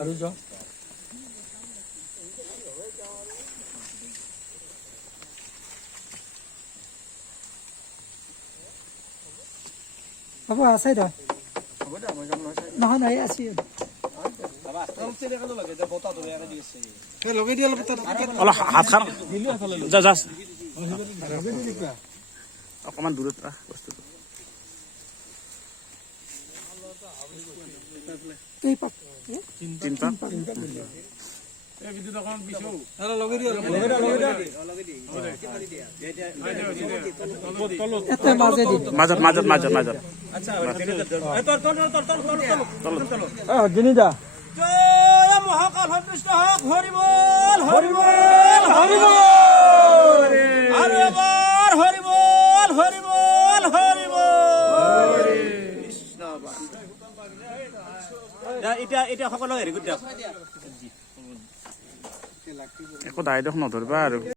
আৰু যা হ'ব আছে দা নহয় নহয় আছে লগাই দিয়া অলপ হাত খান যা যা অকমান দূৰত ৰাখ বস্তুটো এই পাক তিন পাক মাজত মাজত মাজত মাজত গিনিদা জয় মহাকাল সন্তুষ্ট হওক হৰি বল হৰি বল হৰি বল আৰু এবাৰ হৰি বল হৰি বল হৰি বল কৃষ্ণ এতিয়া সকলো হেৰি কৰি দিয়ক একো দায় দোষ নধৰিবা আৰু